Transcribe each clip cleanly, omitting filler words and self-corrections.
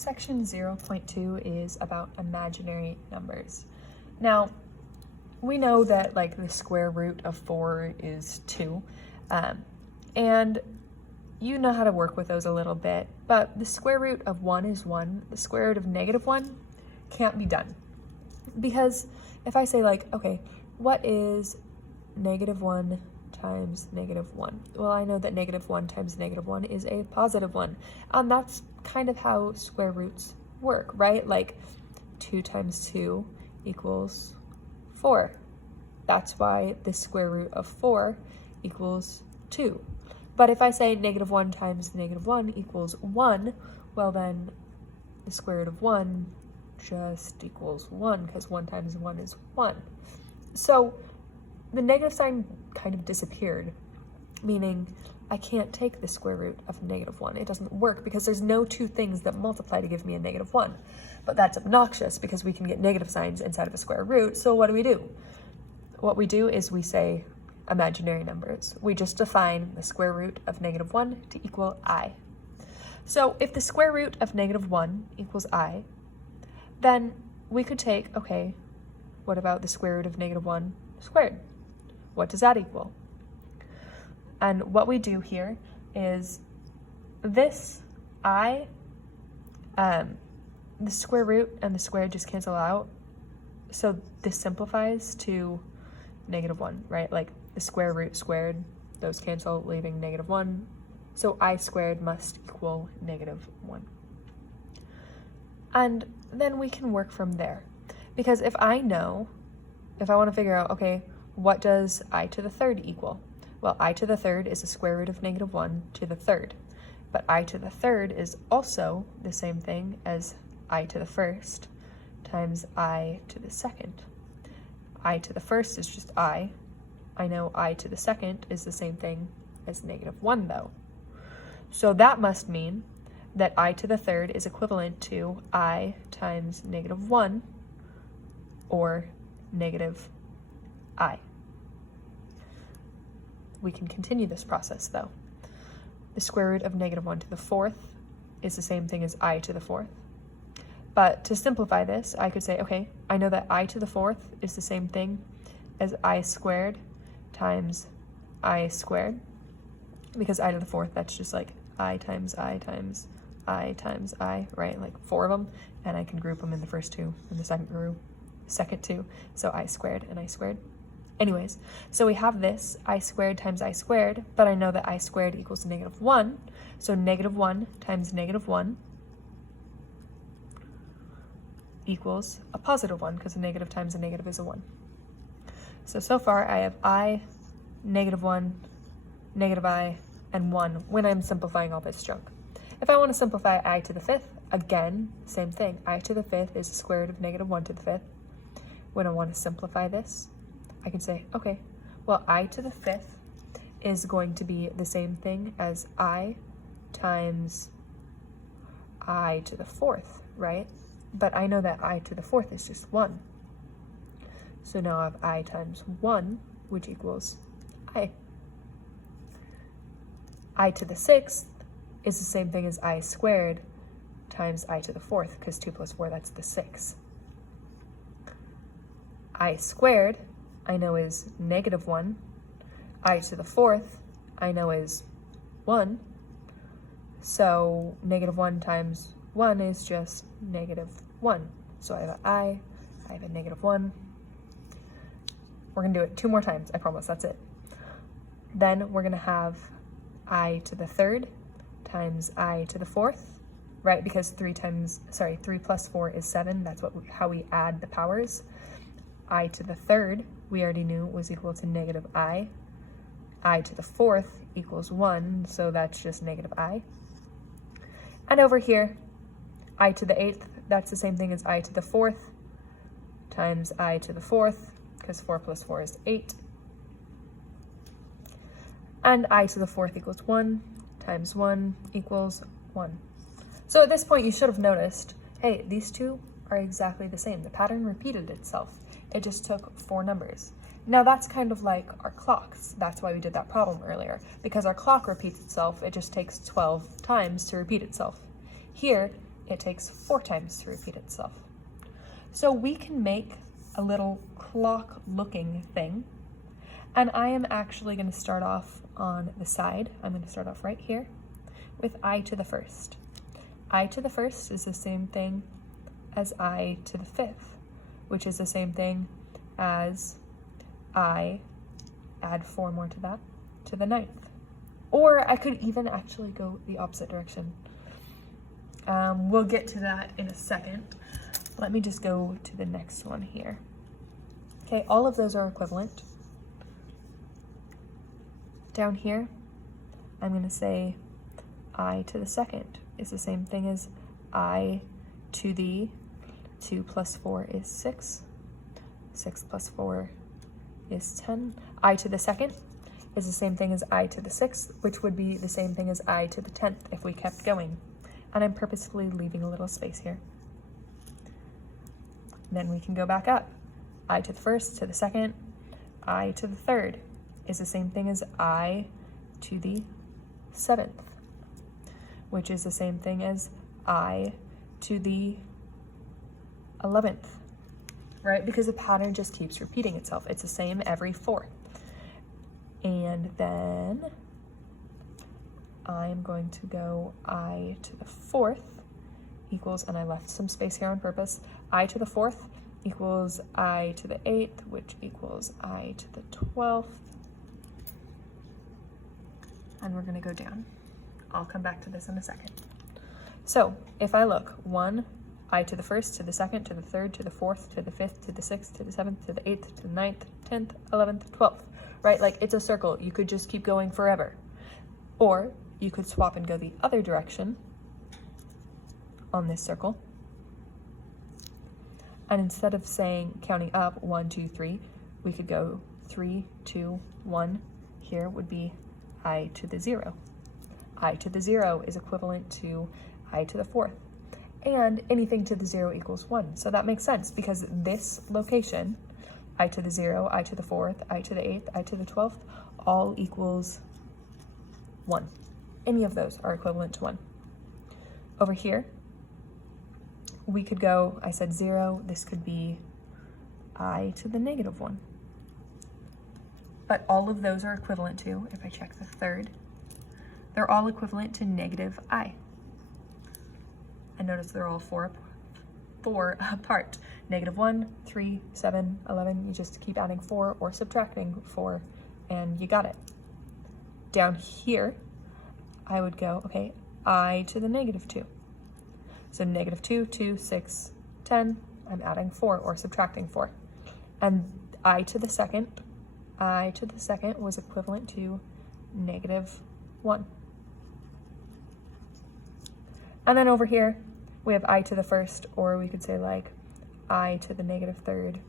Section 0.2 is about imaginary numbers. Now, we know that like the square root of 4 is 2, and you know how to work with those a little bit, but the square root of 1 is 1. The square root of -1 can't be done. Because if I say like, okay, what is -1 times -1? Well, I know that -1 times -1 is a positive 1. That's kind of how square roots work, right? Like 2 times 2 equals 4. That's why the square root of 4 equals 2. But if I say -1 times -1 equals 1, well then the square root of 1 just equals 1, because 1 times 1 is 1. So the negative sign kind of disappeared, meaning I can't take the square root of -1. It doesn't work because there's no two things that multiply to give me a -1. But that's obnoxious because we can get negative signs inside of a square root, so what do? What we do is we say imaginary numbers. We just define the square root of -1 to equal I. So if the square root of -1 equals I, then we could take, okay, what about the square root of -1 squared? What does that equal? And what we do here is this I, the square root and the square just cancel out. So this simplifies to -1, right? Like the square root squared, those cancel, leaving -1. So I squared must equal -1. And then we can work from there. Because if I want to figure out, okay, what does I to the third equal? Well, I to the third is the square root of -1 to the third. But I to the third is also the same thing as I to the first times I to the second. I to the first is just I. I know I to the second is the same thing as -1 though. So that must mean that I to the third is equivalent to I times -1 or -I. We can continue this process though. The square root of -1 to the fourth is the same thing as I to the fourth. But to simplify this, I could say, okay, I know that I to the fourth is the same thing as I squared times I squared. Because I to the fourth, that's just like I times I times I times I, right? Like 4 of them, and I can group them in the first two and the second two. So I squared and I squared. Anyways, so we have this I squared times I squared, but I know that I squared equals -1. So -1 times -1 equals a positive 1, because a negative times a negative is a 1. So far I have I, -1, -I, and 1 when I'm simplifying all this junk. If I want to simplify I to the fifth, again, same thing. I to the fifth is the square root of -1 to the fifth. When I want to simplify this, I can say, okay, well, I to the fifth is going to be the same thing as I times I to the fourth, right? But I know that I to the fourth is just 1. So now I have I times 1, which equals I. I to the sixth is the same thing as I squared times I to the fourth, because 2 plus 4, that's the 6. I squared, I know is -1. I to the fourth, I know is 1. So -1 times 1 is just -1. So I have an I have a -1. We're going to do it 2 more times, I promise, that's it. Then we're going to have I to the third times I to the fourth, right? Because 3 plus 4 is 7. That's how we add the powers. I to the third, we already knew, was equal to -I. I to the fourth equals 1, so that's just -I. And over here, I to the eighth, that's the same thing as I to the fourth times I to the fourth, because 4 plus 4 is 8. And I to the fourth equals 1 times 1 equals 1. So at this point, you should have noticed, hey, these two are exactly the same. The pattern repeated itself. It just took 4 numbers. Now that's kind of like our clocks. That's why we did that problem earlier. Because our clock repeats itself, it just takes 12 times to repeat itself. Here, it takes 4 times to repeat itself. So we can make a little clock looking thing, and I am actually going to start off on the side. I'm going to start off right here with I to the first. I to the first is the same thing as I to the fifth, which is the same thing as I add 4 more to that, to the ninth. Or I could even actually go the opposite direction. We'll get to that in a second. Let me just go to the next one here. Okay, all of those are equivalent. Down here, I'm going to say I to the second is the same thing as I to the 2 plus 4 is 6. 6 plus 4 is 10. I to the second is the same thing as I to the 6th, which would be the same thing as I to the 10th if we kept going. And I'm purposefully leaving a little space here. Then we can go back up. I to the first, to the second, I to the third is the same thing as I to the 7th, which is the same thing as I to the 11th, right? Because the pattern just keeps repeating itself. It's the same every 4. And then I'm going to go I to the 4th equals, and I left some space here on purpose, I to the 4th equals I to the 8th, which equals I to the 12th. And we're going to go down. I'll come back to this in a second. So if I look, 1, I to the 1st, to the 2nd, to the 3rd, to the 4th, to the 5th, to the 6th, to the 7th, to the 8th, to the 9th, 10th, 11th, 12th, right? Like it's a circle. You could just keep going forever. Or you could swap and go the other direction on this circle. And instead of saying, counting up 1, 2, 3, we could go 3, 2, 1. Here would be I to the 0. I to the 0 is equivalent to I to the 4th. And anything to the 0 equals 1. So that makes sense because this location, I to the 0, I to the 4th, I to the 8th, I to the 12th, all equals 1. Any of those are equivalent to 1. Over here, we could go, I said 0, this could be I to the negative 1. But all of those are equivalent to, if I check the third, they're all equivalent to negative I. And notice they're all 4 apart. Negative 1, 3, 7, 11, you just keep adding 4 or subtracting 4, and you got it. Down here, I would go, okay, I to the negative 2. So negative 2, 2, 6, 10, I'm adding 4 or subtracting 4. And I to the second was equivalent to negative 1. And then over here, we have I to the first, or we could say like I to the negative 3rd,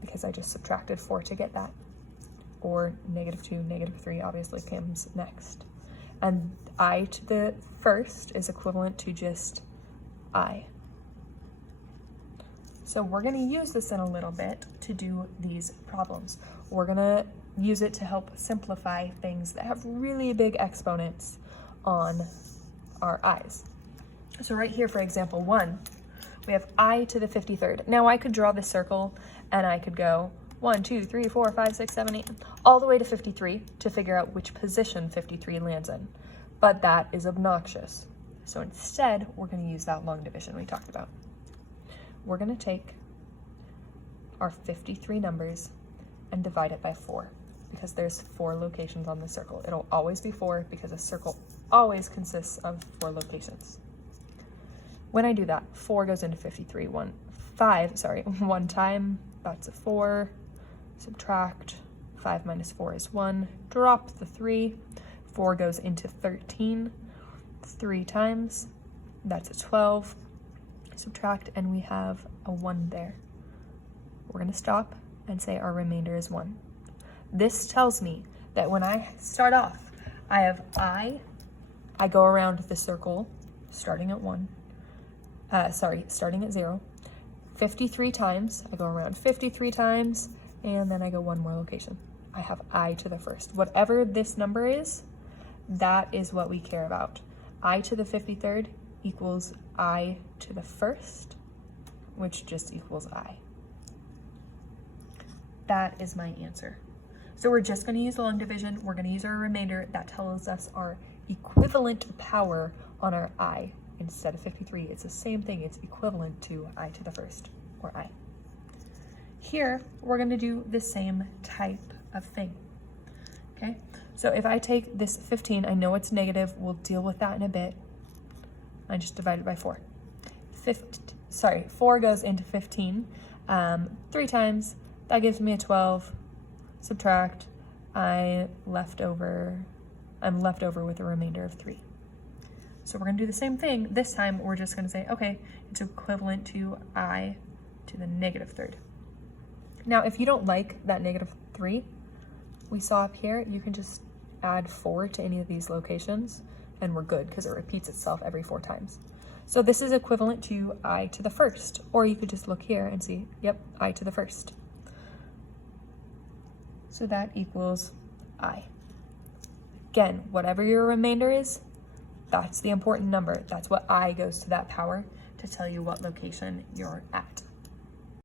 because I just subtracted 4 to get that. Or negative 2, negative 3 obviously comes next. And I to the first is equivalent to just I. So we're going to use this in a little bit to do these problems. We're going to use it to help simplify things that have really big exponents on our i's. So right here, for example 1, we have I to the 53rd. Now I could draw this circle and I could go 1, 2, 3, 4, 5, 6, 7, 8, all the way to 53 to figure out which position 53 lands in. But that is obnoxious. So instead, we're going to use that long division we talked about. We're going to take our 53 numbers and divide it by 4, because there's 4 locations on the circle. It'll always be 4 because a circle always consists of 4 locations. When I do that, 4 goes into 53, 1 time, that's a 4, subtract, 5 minus 4 is 1, drop the 3, 4 goes into 13, 3 times, that's a 12, subtract, and we have a 1 there. We're going to stop and say our remainder is 1. This tells me that when I start off, I have I go around the circle starting at 0, 53 times, I go around 53 times, and then I go 1 more location. I have I to the first. Whatever this number is, that is what we care about. I to the 53rd equals I to the first, which just equals I. That is my answer. So we're just going to use long division. We're going to use our remainder. That tells us our equivalent power on our I. Instead of 53, it's the same thing. It's equivalent to I to the first, or I. Here, we're going to do the same type of thing. Okay, so if I take this 15, I know it's negative. We'll deal with that in a bit. I just divided by 4. 4 goes into 15 3 times. That gives me a 12. Subtract. I'm left over with a remainder of 3. So we're going to do the same thing. This time, we're just going to say, okay, it's equivalent to I to the negative third. Now, if you don't like that negative 3 we saw up here, you can just add 4 to any of these locations, and we're good because it repeats itself every 4 times. So this is equivalent to I to the first, or you could just look here and see, yep, I to the first. So that equals I. Again, whatever your remainder is, that's the important number. That's what I goes to that power to tell you what location you're at.